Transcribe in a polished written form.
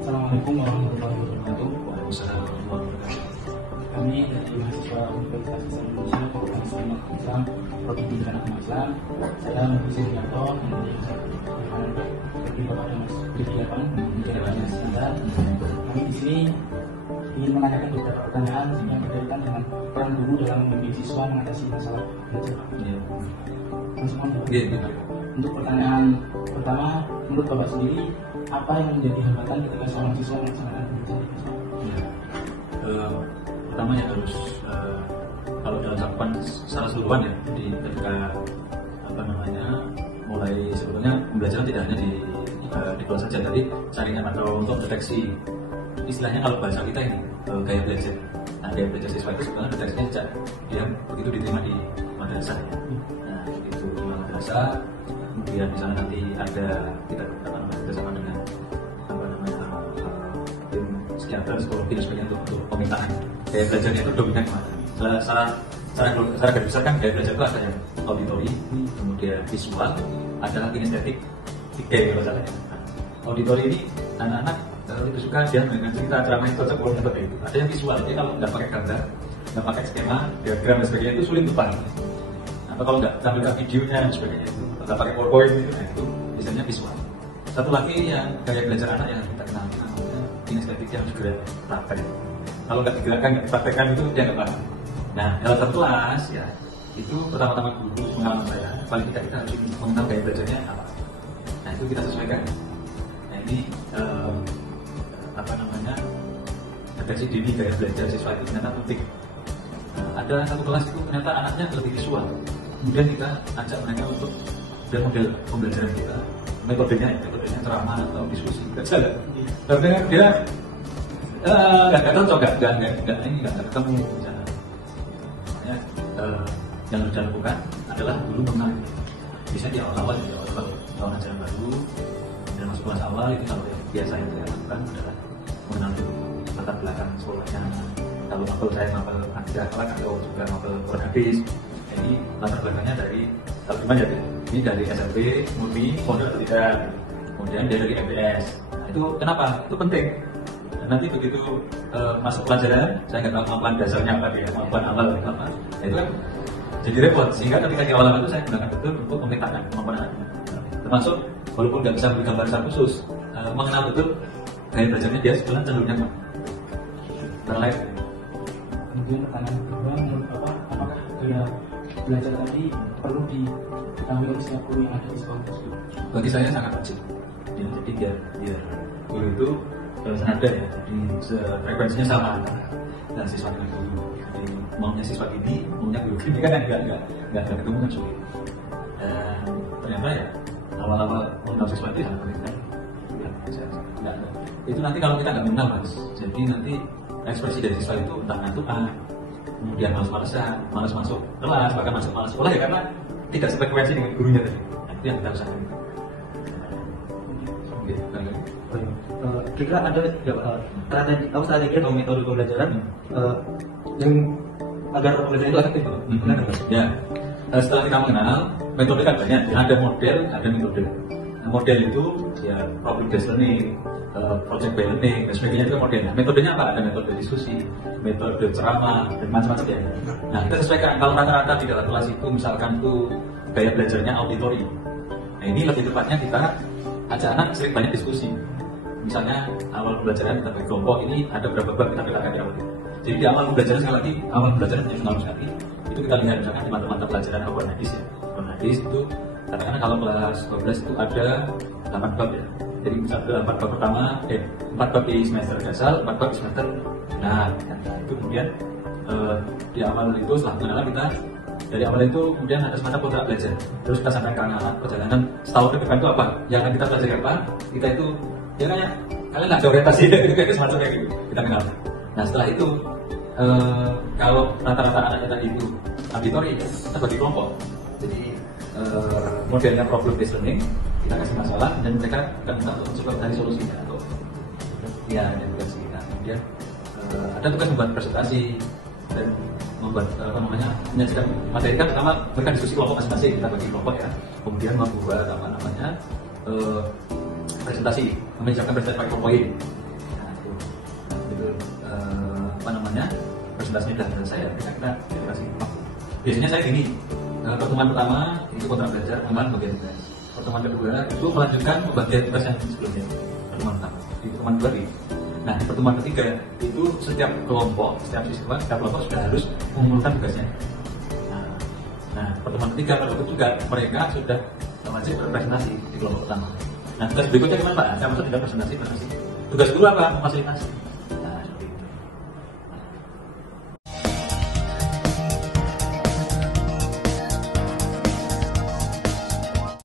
Assalamualaikum warahmatullahi wabarakatuh. Waalaikumsalam warahmatullahi wabarakatuh. Kami dari mahasiswa Universitas Islam Indonesia Fakultas Ilmu Islam Prodi Pendidikan Agama Islam. Saya Muhammad Sirianto dari Bapak dan Mas Bidiapan dari Mas Anda. Kami di sini ingin menanyakan beberapa pertanyaan yang berkaitan dengan peran guru dalam membimbing siswa mengatasi masalah belajar. Untuk pertanyaan pertama, menurut Bapak sendiri, apa yang menjadi hambatan ketika seorang siswa melaksanakan belajar? Pertama yang harus kalau dalam cakupan secara keseluruhan ya, jadi ketika mulai sebetulnya pembelajaran tidak hanya di kelas saja, jadi saringan atau untuk deteksi istilahnya kalau bahasa kita ini gaya belajar. Nah, gaya belajar siswa itu sebenarnya deteksinya sejak dia begitu diterima di madrasah ya. Nah, itu di madrasah, kemudian misalnya nanti ada kita bersama dengan tim psikiater, psikologi dan sebagainya untuk pemetaan gaya belajarnya itu dominan mana. Secara garis besar kan gaya belajar itu ada yang auditori, kemudian visual, ada lagi kinestetik, tiga ya kalau salah. Auditori ini anak-anak itu suka dia dengan cerita ceramah itu cocok untuk metode itu. Ada yang visual, jadi kalau nggak pakai gambar, nggak pakai skema, diagram dan sebagainya itu sulit untuk paham. Atau kalau nggak tampilkan videonya dan sebagainya itu, nggak pakai PowerPoint itu, nah itu biasanya visual. Satu lagi yang gaya belajar anak yang kita kenal, namanya kinestetik yang juga praktek. Kalau nggak digerakkan, nggak dipraktekkan itu dia nggak paham. Nah, dalam satu kelas ya itu pertama-tama guru pengalaman saya, paling tidak kita harus mengenal gaya belajarnya apa. Nah itu kita sesuaikan. Nah ini deteksi dini gaya belajar siswa itu ternyata penting. Ada satu kelas itu ternyata anaknya lebih visual. Kemudian kita ajak mereka untuk dan model pembelajaran kita, metodenya ceramah atau diskusi, nggak jalan. Karena dia nggak cocok, nggak ketemu. Makanya yang harus dilakukan adalah dulu mengenal. Bisa di awal tahun ajaran baru dan masuk kelas awal itu kalau biasa yang saya lakukan adalah mengenal dulu latar belakang sekolahnya. Kalau novel saya novel akidah akhlak atau juga novel Quran hadis, ini latar belakangnya dari kalau gimana ya, ini dari SMP, murni, pondok atau tidak, kemudian dari MBS. Nah, itu kenapa? Itu penting. Nanti begitu masuk pelajaran, saya nggak tahu kemampuan dasarnya apa dia, kemampuan awal apa. Nah, itu kan jadi repot. Sehingga ketika di awal itu saya gunakan betul untuk memetakan kemampuan anak. Termasuk walaupun nggak bisa beri gambar secara khusus, mengenal betul gaya belajarnya dia sebenarnya cenderungnya apa. Terlain. Kemudian pertanyaan kedua, menurut Bapak, apakah gaya belajar tadi perlu diketahui oleh setiap guru yang ada di sekolah tersebut? Bagi saya sangat wajib. Ya, jadi biar guru itu senada ya, jadi frekuensinya sama dan siswa dengan guru. Jadi maunya siswa ini, maunya guru ini kan nggak ketemu kan sulit. Ternyata ya awal-awal mengenal siswa itu sangat penting kan. Itu nanti kalau kita nggak mengenal mas, jadi nanti ekspresi dari siswa itu entah ngantukan, kemudian malas-malasan, malas masuk kelas, bahkan masuk malas sekolah ya karena tidak sefrekuensi dengan gurunya tadi. Nah, itu yang kita usahakan. Kira ada strategi atau metode pembelajaran yang agar pembelajaran itu efektif. Ya, setelah kita mengenal metode kan banyak, ada model, ada metode. Nah, model itu ya problem based learning, project based learning dan sebagainya itu modelnya. Metodenya apa? Ada metode diskusi, metode ceramah dan macam-macam ya. Nah kita sesuaikan. Kalau rata-rata di dalam kelas itu misalkan tuh gaya belajarnya auditori. Nah ini lebih tepatnya kita ajak anak sering banyak diskusi. Misalnya awal pembelajaran kita bagi kelompok ini ada berapa bab kita petakan di awal. Jadi di awal pembelajaran sekali lagi, awal pembelajaran yang sekali itu kita lihat misalkan di mata-mata pelajaran Quran hadis ya. Quran hadis itu karena kalau kelas 12 itu ada 8 bab ya. Jadi misalnya 4 bab pertama, 4 bab di semester dasar, 4 bab di semester nah itu kemudian di awal itu setelah pengenalan kita dari awal itu kemudian ada semacam kontrak belajar. Terus kita sampaikan anak perjalanan setahun ke depan itu apa? Yang akan kita pelajari apa? Kita itu ya kayak kalian nggak orientasi gitu kayak semacam kayak gitu kita kenal. Nah setelah itu kalau rata-rata anaknya tadi itu auditori kita bagi kelompok. Jadi modelnya problem based learning, kita kasih masalah dan mereka akan minta untuk mencoba mencari solusinya atau ya dan tugas kita. Kemudian ada tugas membuat presentasi dan membuat menyajikan materi kan pertama mereka diskusi kelompok masing-masing, kita bagi kelompok ya. Kemudian membuat presentasi, menjelaskan presentasi pakai PowerPoint. presentasinya dan saya kita kasih waktu. Biasanya saya gini, pertemuan pertama itu kontrak belajar, pengembangan bagian tugas. Pertemuan kedua itu melanjutkan pembagian tugas yang sebelumnya. Pertemuan pertama, di pertemuan kedua ini. Nah, pertemuan ketiga itu setiap kelompok, setiap siswa, setiap kelompok sudah harus mengumpulkan tugasnya. Nah, pertemuan ketiga pada waktu juga mereka sudah wajib berpresentasi di kelompok pertama. Nah, tugas berikutnya gimana Pak? Saya maksud tidak presentasi. Tugas guru apa? Memfasilitasi.